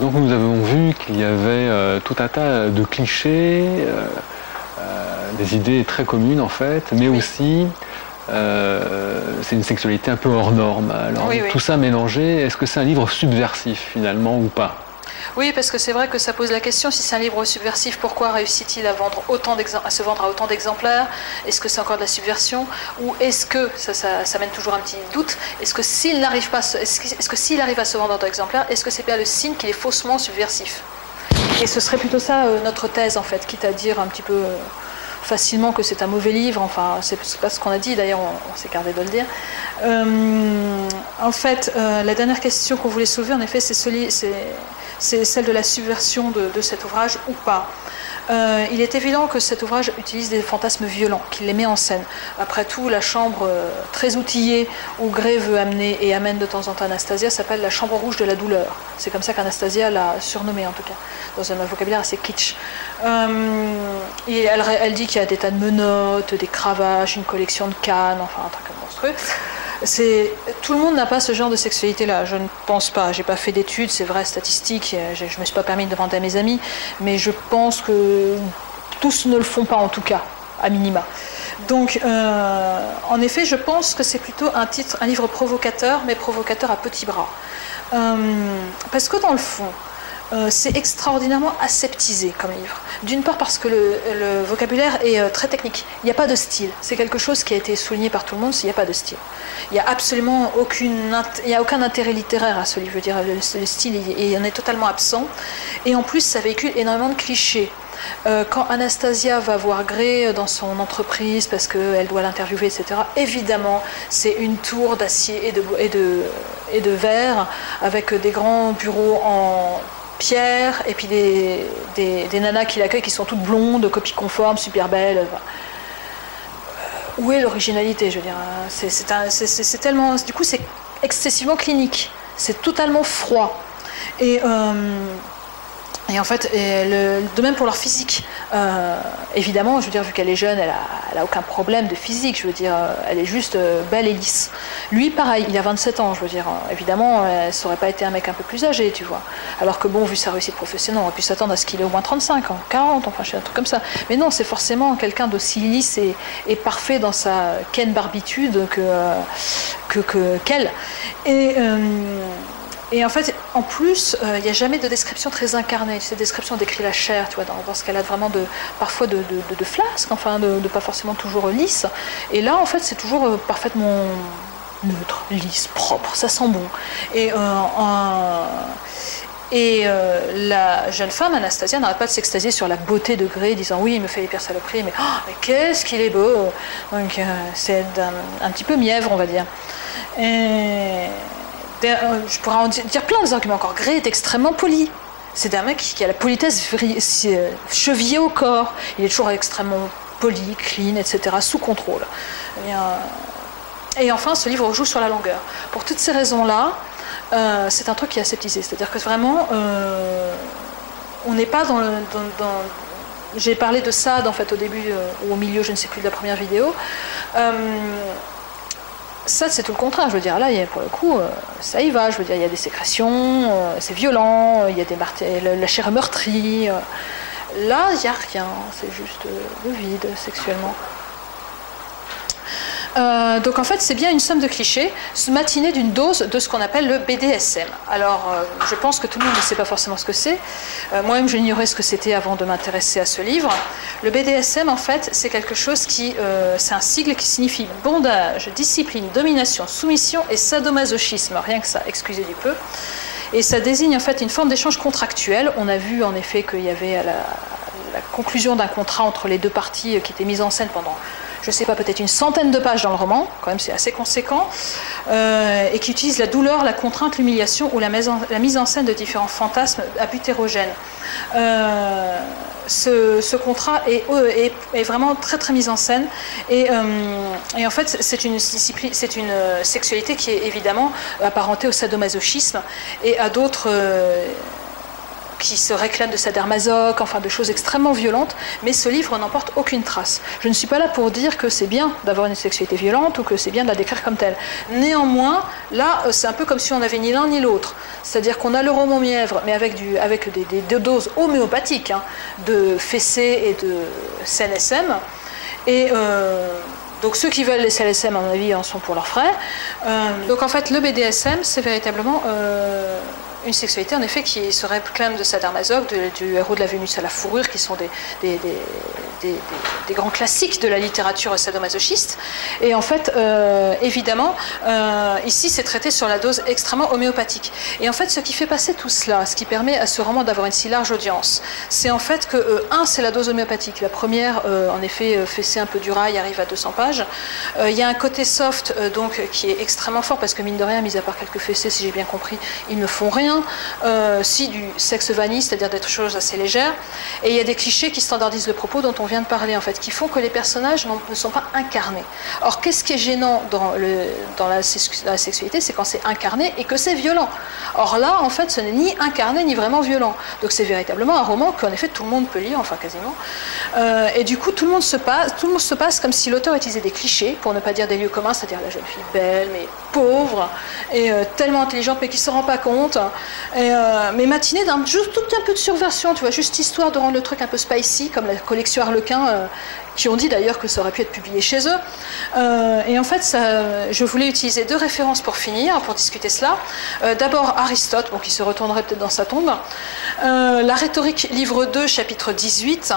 Donc nous avons vu qu'il y avait tout un tas de clichés, des idées très communes en fait, mais aussi c'est une sexualité un peu hors norme. Alors tout ça mélangé, est-ce que c'est un livre subversif finalement ou pas? Oui, parce que c'est vrai que ça pose la question, si c'est un livre subversif, pourquoi réussit-il à se vendre à autant d'exemplaires? Est-ce que c'est encore de la subversion? Ou est-ce que, ça mène toujours un petit doute, est-ce que s'il n'arrive pas, est-ce que s'il arrive à se vendre en autant d'exemplaires, est-ce que c'est bien le signe qu'il est faussement subversif? Et ce serait plutôt ça notre thèse en fait, quitte à dire un petit peu facilement que c'est un mauvais livre, enfin c'est pas ce qu'on a dit, d'ailleurs on s'est gardé de le dire. En fait, la dernière question qu'on voulait soulever, en effet, c'est celle de la subversion de cet ouvrage ou pas. Il est évident que cet ouvrage utilise des fantasmes violents, qu'il les met en scène. Après tout, la chambre très outillée où Gray veut amener et amène de temps en temps Anastasia s'appelle la chambre rouge de la douleur. C'est comme ça qu'Anastasia l'a surnommée en tout cas, dans un vocabulaire assez kitsch. Et elle dit qu'il y a des tas de menottes, des cravaches, une collection de cannes, enfin un truc monstrueux. Tout le monde n'a pas ce genre de sexualité-là, je ne pense pas. J'ai pas fait d'études, c'est vrai, statistiques, je me suis pas permis de demander à mes amis, mais je pense que tous ne le font pas en tout cas, à minima. Donc, en effet, je pense que c'est plutôt un livre provocateur, mais provocateur à petits bras. Parce que dans le fond, c'est extraordinairement aseptisé comme livre. D'une part parce que le vocabulaire est très technique. Il n'y a pas de style. C'est quelque chose qui a été souligné par tout le monde, il n'y a pas de style. Il n'y a absolument aucun intérêt littéraire à ce livre. Je veux dire, le style il en est totalement absent. Et en plus, ça véhicule énormément de clichés. Quand Anastasia va voir Gray dans son entreprise parce qu'elle doit l'interviewer, etc., évidemment, c'est une tour d'acier et de verre avec des grands bureaux en pierre et puis des nanas qui l'accueillent qui sont toutes blondes, copies conformes, super belles. Où est l'originalité, je veux dire, c'est tellement... Du coup, c'est excessivement clinique. C'est totalement froid. Et en fait, de même pour leur physique. Évidemment, je veux dire, vu qu'elle est jeune, elle a aucun problème de physique. Je veux dire, elle est juste belle et lisse. Lui, pareil, il a 27 ans. Je veux dire, évidemment, ça aurait pas été un mec un peu plus âgé, tu vois. Alors que bon, vu sa réussite professionnelle, on aurait pu s'attendre à ce qu'il ait au moins 35 ans, 40, enfin, je sais, un truc comme ça. Mais non, c'est forcément quelqu'un d'aussi lisse et parfait dans sa Ken barbitude qu'elle. Et en fait, en plus, il n'y a jamais de description très incarnée. Cette description décrit la chair, tu vois, dans ce qu'elle a vraiment parfois de flasque, enfin, de pas forcément toujours lisse. Et là, en fait, c'est toujours parfaitement neutre, lisse, propre, ça sent bon. La jeune femme, Anastasia, n'arrête pas de s'extasier sur la beauté de Gray, disant oui, il me fait les pires saloperies, mais qu'est-ce qu'il est beau. Donc, c'est un petit peu mièvre, on va dire. Je pourrais en dire plein des arguments encore. Gray est extrêmement poli. C'est un mec qui a la politesse chevillée au corps. Il est toujours extrêmement poli, clean, etc., sous contrôle. Et enfin, ce livre joue sur la longueur. Pour toutes ces raisons-là, c'est un truc qui est aseptisé. C'est-à-dire que vraiment, on n'est pas dans... J'ai parlé de Sade, en fait, au début ou au milieu, je ne sais plus, de la première vidéo. Ça, c'est tout le contraire. Je veux dire, là, pour le coup, ça y va. Je veux dire, il y a des sécrétions, c'est violent, il y a la chair est meurtrie. Là, il n'y a rien. C'est juste le vide, sexuellement. Donc en fait, c'est bien une somme de clichés, matinée d'une dose de ce qu'on appelle le BDSM. Alors, je pense que tout le monde ne sait pas forcément ce que c'est. Moi-même, je ignorais ce que c'était avant de m'intéresser à ce livre. Le BDSM, en fait, c'est quelque chose c'est un sigle qui signifie bondage, discipline, domination, soumission et sadomasochisme. Rien que ça, excusez du peu. Et ça désigne en fait une forme d'échange contractuel. On a vu en effet qu'il y avait la conclusion d'un contrat entre les deux parties qui était mise en scène pendant, je ne sais pas, peut-être une centaine de pages dans le roman, quand même c'est assez conséquent, et qui utilise la douleur, la contrainte, l'humiliation ou la mise en scène de différents fantasmes à but hétérogène. Ce contrat est vraiment très très mis en scène et en fait c'est une sexualité qui est évidemment apparentée au sadomasochisme et à d'autres qui se réclament de sadomasoch, enfin de choses extrêmement violentes, mais ce livre n'en porte aucune trace. Je ne suis pas là pour dire que c'est bien d'avoir une sexualité violente ou que c'est bien de la décrire comme telle. Néanmoins, là, c'est un peu comme si on n'avait ni l'un ni l'autre. C'est-à-dire qu'on a le roman mièvre, mais avec des doses homéopathiques hein, de fessées et de CNSM. Et donc ceux qui veulent les CNSM, à mon avis, en sont pour leurs frais. Donc en fait, le BDSM, c'est véritablement une sexualité, en effet, qui se réclame de sadomasoch, du héros de la Vénus à la fourrure, qui sont des grands classiques de la littérature sadomasochiste. Et en fait, évidemment, ici, c'est traité sur la dose extrêmement homéopathique. Et en fait, ce qui fait passer tout cela, ce qui permet à ce roman d'avoir une si large audience, c'est en fait que, c'est la dose homéopathique. La première, en effet, fessée un peu du rail, arrive à 200 pages. Il y a un côté soft, donc, qui est extrêmement fort, parce que, mine de rien, mis à part quelques fessées, si j'ai bien compris, ils ne font rien. Si du sexe vanille, c'est-à-dire des choses assez légères, et il y a des clichés qui standardisent le propos dont on vient de parler, en fait, qui font que les personnages ne sont pas incarnés. Or, qu'est-ce qui est gênant dans la sexualité, c'est quand c'est incarné et que c'est violent. Or là, en fait, ce n'est ni incarné ni vraiment violent. Donc c'est véritablement un roman qu'en effet tout le monde peut lire, enfin quasiment. Et du coup, tout le monde se passe comme si l'auteur utilisait des clichés, pour ne pas dire des lieux communs, c'est-à-dire la jeune fille belle, mais pauvre, et tellement intelligente, mais qui ne se rend pas compte. Mais matinée d'un juste tout un peu de surversion, tu vois, juste histoire de rendre le truc un peu spicy, comme la collection Harlequin, qui ont dit d'ailleurs que ça aurait pu être publié chez eux. Et en fait, je voulais utiliser deux références pour finir, pour discuter cela. D'abord Aristote, bon, qui se retournerait peut-être dans sa tombe. La rhétorique, livre 2, chapitre 18,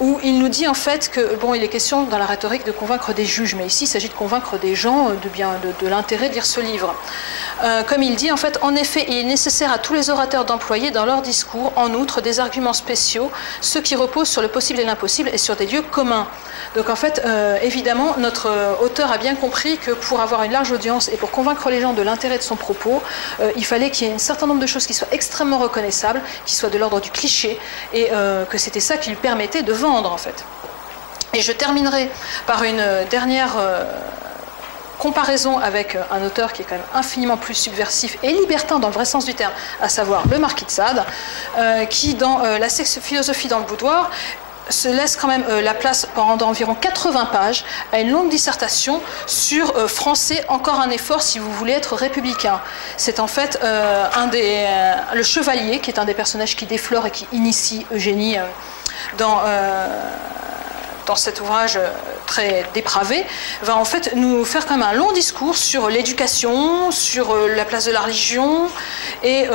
où il nous dit en fait que, bon, il est question dans la rhétorique de convaincre des juges, mais ici il s'agit de convaincre des gens de l'intérêt de lire ce livre. Comme il dit, en fait, en effet, il est nécessaire à tous les orateurs d'employer dans leur discours, en outre, des arguments spéciaux, ceux qui reposent sur le possible et l'impossible et sur des lieux communs. Donc en fait, évidemment, notre auteur a bien compris que pour avoir une large audience et pour convaincre les gens de l'intérêt de son propos, il fallait qu'il y ait un certain nombre de choses qui soient extrêmement reconnaissables, qui soient de l'ordre du cliché, et que c'était ça qui lui permettait de vendre, en fait. Et je terminerai par une dernière comparaison avec un auteur qui est quand même infiniment plus subversif et libertin dans le vrai sens du terme, à savoir le Marquis de Sade, qui dans la philosophie dans le boudoir se laisse quand même la place pendant environ 80 pages à une longue dissertation sur français, encore un effort si vous voulez être républicain. C'est en fait le chevalier, qui est un des personnages qui déflore et qui initie Eugénie dans cet ouvrage très dépravé, va en fait nous faire quand même un long discours sur l'éducation, sur la place de la religion, et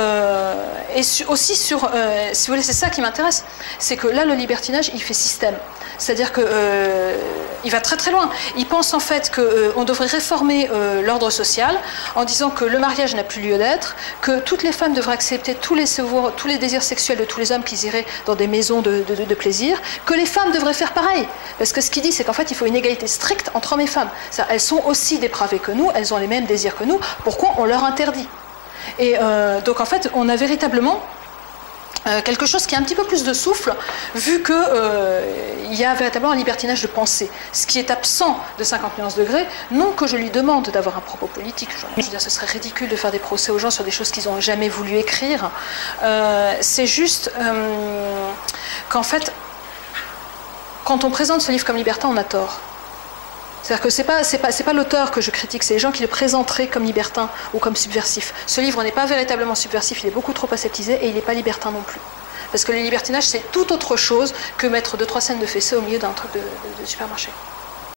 aussi sur, si vous voulez, c'est ça qui m'intéresse, c'est que là, le libertinage, il fait système. C'est-à-dire qu'il va très très loin. Il pense en fait qu'on devrait réformer l'ordre social en disant que le mariage n'a plus lieu d'être, que toutes les femmes devraient accepter tous les désirs sexuels de tous les hommes qui iraient dans des maisons de plaisir, que les femmes devraient faire pareil. Parce que ce qu'il dit, c'est qu'en fait, il faut une égalité stricte entre hommes et femmes. Elles sont aussi dépravées que nous, elles ont les mêmes désirs que nous, pourquoi on leur interdit? Et donc en fait, on a véritablement quelque chose qui a un petit peu plus de souffle, vu qu'il y a véritablement un libertinage de pensée, ce qui est absent de 50 nuances degrés. Non que je lui demande d'avoir un propos politique, je veux dire, ce serait ridicule de faire des procès aux gens sur des choses qu'ils n'ont jamais voulu écrire. C'est juste qu'en fait, quand on présente ce livre comme libertin, on a tort. C'est-à-dire que c'est pas l'auteur que je critique, c'est les gens qui le présenteraient comme libertin ou comme subversif. Ce livre n'est pas véritablement subversif, il est beaucoup trop aseptisé et il n'est pas libertin non plus. Parce que le libertinage, c'est tout autre chose que mettre 2-3 scènes de fessées au milieu d'un truc de supermarché.